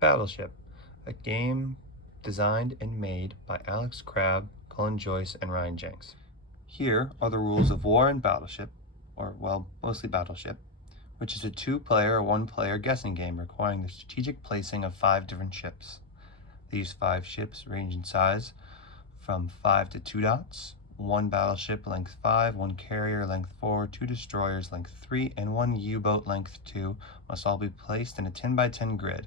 Battleship, a game designed and made by Alex Crabb, Colin Joyce, and Ryan Jenks. Here are the rules of War and Battleship, or well, mostly Battleship, which is a two-player or one-player guessing game requiring the strategic placing of 5 different ships. These 5 ships range in size from 5 to 2 dots, 1 battleship length 5, 1 carrier length 4, 2 destroyers length 3, and 1 U-boat length 2 must all be placed in a 10 by 10 grid.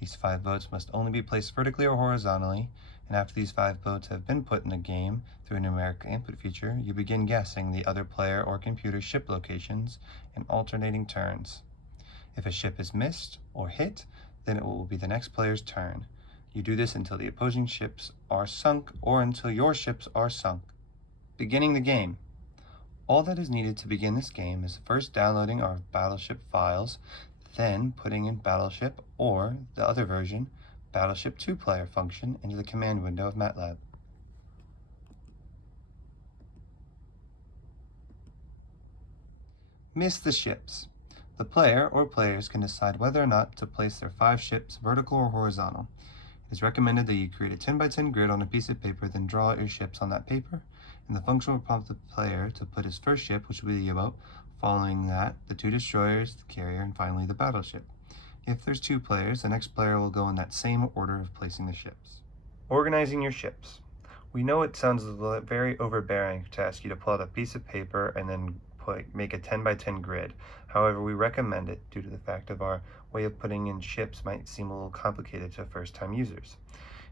These 5 boats must only be placed vertically or horizontally, and after these 5 boats have been put in a game through a numeric input feature, you begin guessing the other player or computer ship locations in alternating turns. If a ship is missed or hit, then it will be the next player's turn. You do this until the opposing ships are sunk or until your ships are sunk. Beginning the game. All that is needed to begin this game is first downloading our Battleship files, then putting in Battleship or, the other version, Battleship 2-player function into the command window of MATLAB. Miss the ships. The player or players can decide whether or not to place their 5 ships vertical or horizontal. It is recommended that you create a 10 by 10 grid on a piece of paper, then draw out your ships on that paper, and the function will prompt the player to put his first ship, which will be the U-boat, following that, the 2 destroyers, the carrier, and finally the battleship. If there's 2 players, the next player will go in that same order of placing the ships. Organizing your ships. We know it sounds very overbearing to ask you to pull out a piece of paper and then make a 10 by 10 grid. However, we recommend it due to the fact of our way of putting in ships might seem a little complicated to first-time users.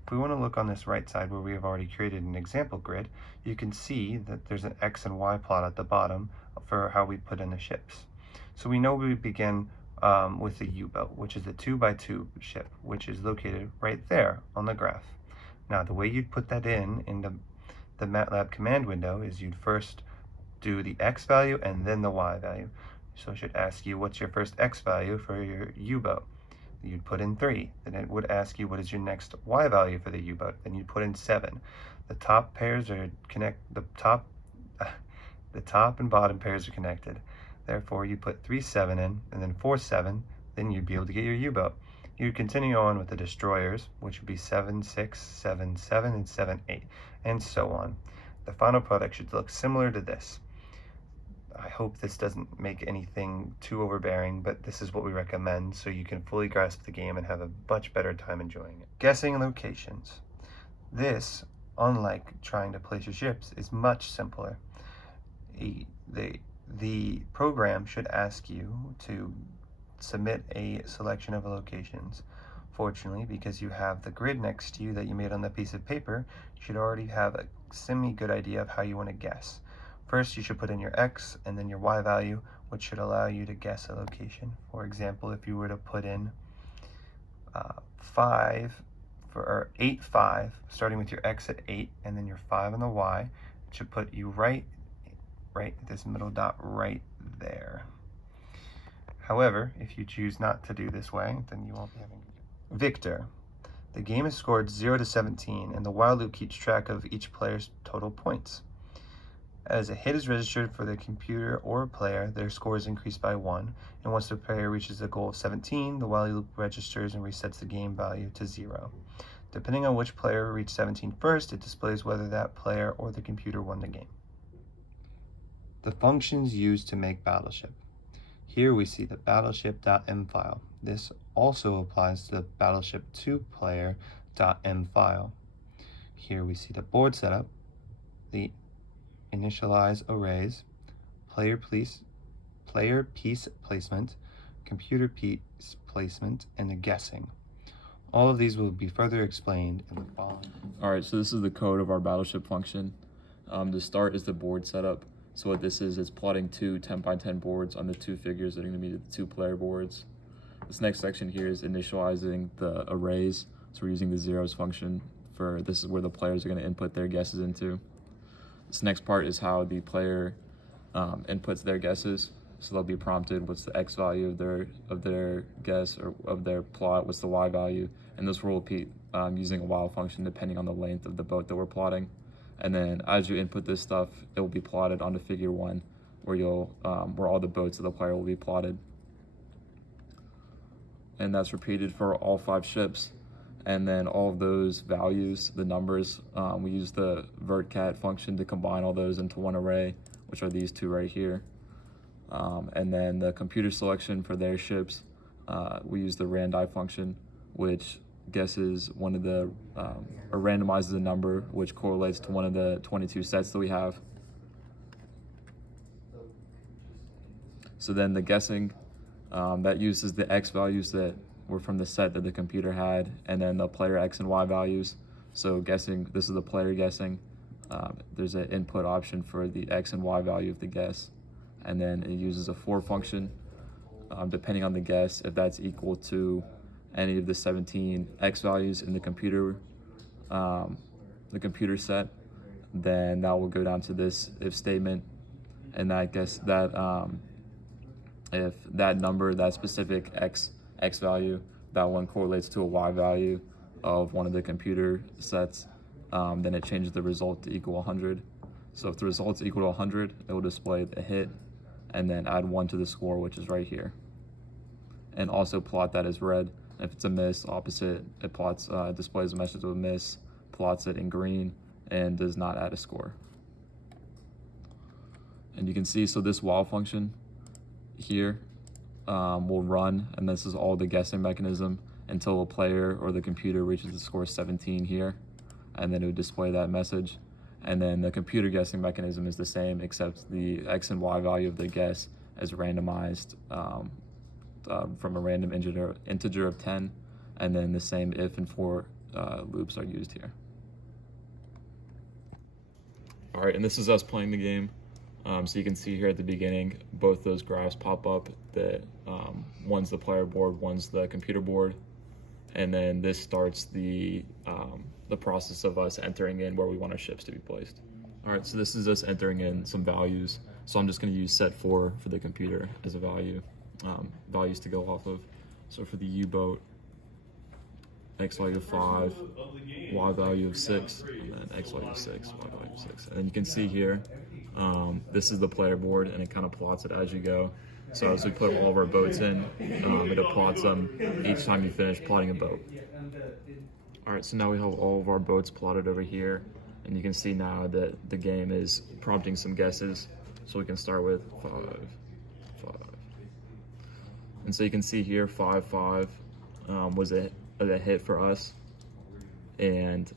If we want to look on this right side where we have already created an example grid, you can see that there's an X and Y plot at the bottom for how we put in the ships. So we know we begin with the U-boat, which is a 2 by 2 ship, which is located right there on the graph. Now, the way you'd put that in the MATLAB command window is you'd first do the X value and then the Y value. So it should ask you what's your first X value for your U-boat. You'd put in 3. Then it would ask you what is your next Y value for the U-boat. Then you'd put in 7. The top pairs are the top and bottom pairs are connected. Therefore, you put 3, 7 in, and then 4, 7. Then you'd be able to get your U-boat. You'd continue on with the destroyers, which would be 7, 6, 7, 7, and 7, 8, and so on. The final product should look similar to this. I hope this doesn't make anything too overbearing, but this is what we recommend so you can fully grasp the game and have a much better time enjoying it. Guessing locations. This, unlike trying to place your ships, is much simpler. The program should ask you to submit a selection of locations. Fortunately, because you have the grid next to you that you made on the piece of paper, you should already have a semi-good idea of how you want to guess. First, you should put in your X and then your Y value, which should allow you to guess a location. For example, if you were to put in 8, 5, starting with your X at 8 and then your 5 on the Y, it should put you right at this middle dot right there. However, if you choose not to do this way, then you won't be having Victor. The game is scored 0 to 17, and the while loop keeps track of each player's total points. As a hit is registered for the computer or player, their score is increased by 1, and once the player reaches the goal of 17, the while loop registers and resets the game value to 0. Depending on which player reached 17 first, it displays whether that player or the computer won the game. The functions used to make Battleship. Here we see the battleship.m file. This also applies to the Battleship 2-player.m file. Here we see the board setup, the initialize arrays, player piece placement, computer piece placement, and the guessing. All of these will be further explained in the following. Alright, so this is the code of our Battleship function. The start is the board setup. So what this is plotting 2 10 by 10 boards on the 2 figures that are going to be the 2-player boards. This next section here is initializing the arrays. So we're using the zeros function for this is where the players are going to input their guesses into. This next part is how the player inputs their guesses. So they'll be prompted what's the X value of their guess or of their plot, what's the Y value, and this will repeat using a while function depending on the length of the boat that we're plotting. And then as you input this stuff, it will be plotted onto figure 1 where where all the boats of the player will be plotted. and that's repeated for all 5 ships. And then all of those values, the numbers, we use the vertcat function to combine all those into one array, which are these 2 right here. And then the computer selection for their ships, we use the randi function, which guesses one of the, or randomizes a number which correlates to one of the 22 sets that we have. So then the guessing, that uses the X values that were from the set that the computer had, and then the player X and Y values. So guessing, this is the player guessing. There's an input option for the X and Y value of the guess. And then it uses a for function, depending on the guess, if that's equal to any of the 17 X values in the computer set, then that will go down to this if statement, and that guess that if that number, that specific X value, that one correlates to a Y value of one of the computer sets, then it changes the result to equal 100. So if the result's equal to 100, it will display the hit, and then add 1 to the score, which is right here. And also plot that as red. If it's a miss, opposite, it plots, displays a message of a miss, plots it in green, and does not add a score. And you can see, so this while function here will run, and this is all the guessing mechanism until a player or the computer reaches the score 17 here, and then it would display that message. And then the computer guessing mechanism is the same, except the X and Y value of the guess is randomized from a random integer of 10, and then the same if and for loops are used here. All right, and this is us playing the game. So you can see here at the beginning, both those graphs pop up. That one's the player board, one's the computer board, and then this starts the process of us entering in where we want our ships to be placed. All right, so this is us entering in some values. So I'm just going to use set 4 for the computer as a value, values to go off of. So for the U-boat, X value of 5, Y value of 6, and then X value of 6, Y value of 6. And then you can see here, this is the player board, and it kind of plots it as you go. So as we put all of our boats in, it plots them each time you finish plotting a boat. All right, so now we have all of our boats plotted over here, and you can see now that the game is prompting some guesses. So we can start with 5, 5. And so you can see here 5, 5 was a hit for us. And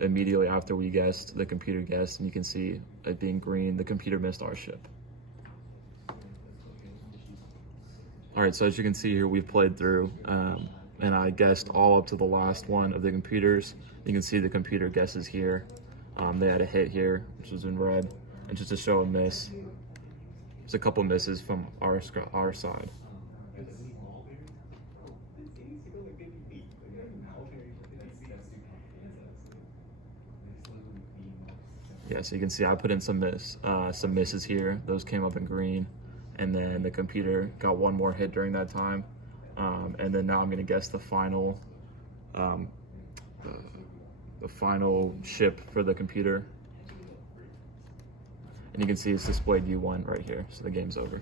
immediately after we guessed, the computer guessed, and you can see it being green, the computer missed our ship. All right, so as you can see here, we've played through, and I guessed all up to the last one of the computers. You can see the computer guesses here. They had a hit here, which was in red, and just to show a miss, there's a couple misses from our side. Yeah, so you can see I put in some misses here. Those came up in green, and then the computer got one more hit during that time. And then now I'm gonna guess the final ship for the computer. And you can see it's displayed U1 right here, so the game's over.